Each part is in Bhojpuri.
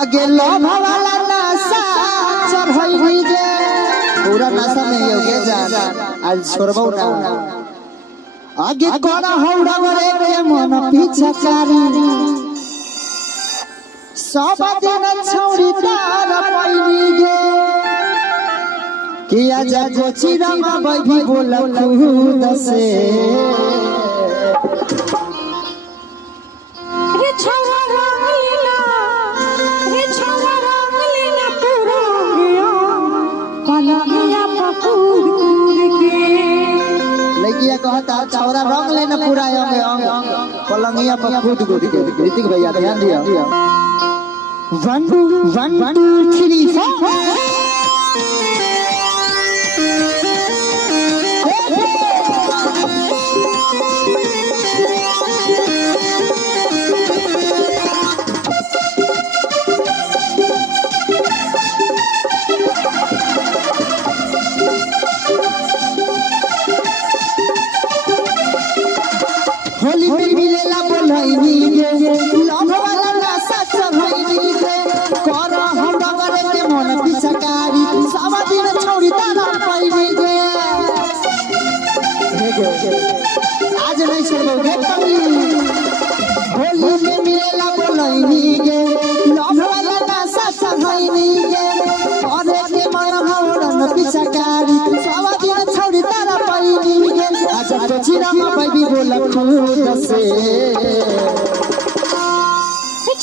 गेलो भवाला नशा चढ़ई जे पूरा नशा में हो गया जान आज छोड़बो ना आगे कोना हौड़ा रे के मन पीछा कारी सब दिन छौरी तार पैनी गे किया जा गोचिरा मा बैभी बोल खुद से रे छौरा रंगलीला रे छौरा रंगलीला पूरा गया पलंगिया पपूर के लगिया कहता छौरा रंग लेना पूरा अंग अंग पलंगिया पर कूद कूद के ऋतिक भैया ध्यान दिया 1 2 3 4 होली में मिलेला बोलैनी गे लव वाला नशा चढ़ैनी गे कर हमरा करे के मन पिछकारी सब दिन छौरी तारा पैनी गे आज नहीं छोड़बो गे कमी होली में मिलेला बोलैनी गे लव वाला नशा चढ़ैनी गे करे के मन हमरा पिछकारी सब दिन छौरी तारा पैनी गे आज तो चिरा मा बैबी बोल खुद से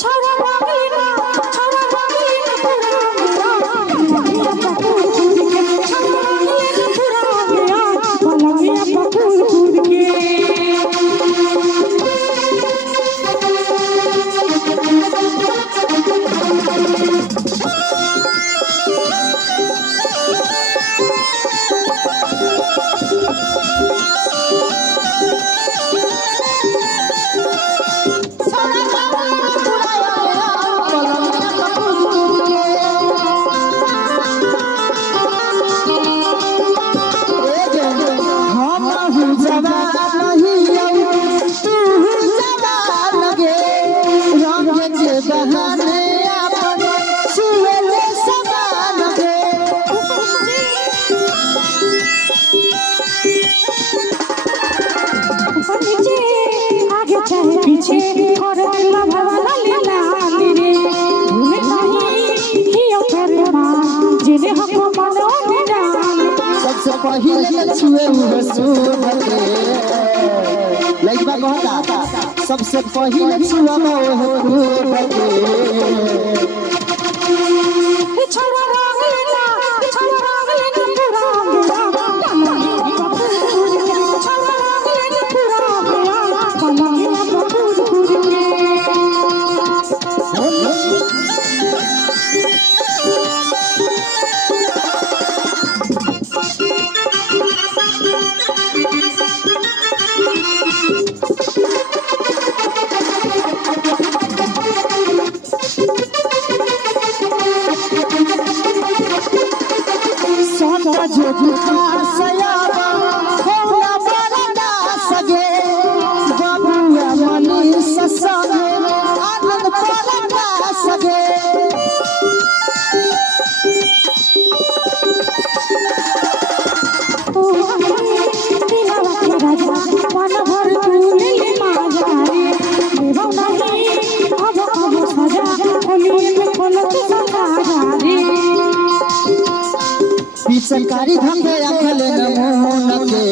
छौरा रंगलीला पूरा गया पलंगिया पपूर के छौरा रंगलीला पूरा गया पलंगिया पपूर के पीछे करला भवाला लीला रे भूले नहीं कियो तोरे मां जिने हमको मनो डाल सबसे पहिले छुए हुए सुभगे लइबा कहता सबसे पहिले छुआ हुए सुभगे छौरा रंगलीला पूरा गया पलंगिया पपूर के छौरा रंगलीला पूरा गया पलंगिया पपूर के सोना जो सयाबा होला बरदा सगे बाबूया मनी ससगे आनंद बरदा सगे ओ दिलवा के राजा मन भर तूने माजा रे देवो नहीं अब सजा होली में खोलत सजा रे पिचकारी धंधे अखले नमून के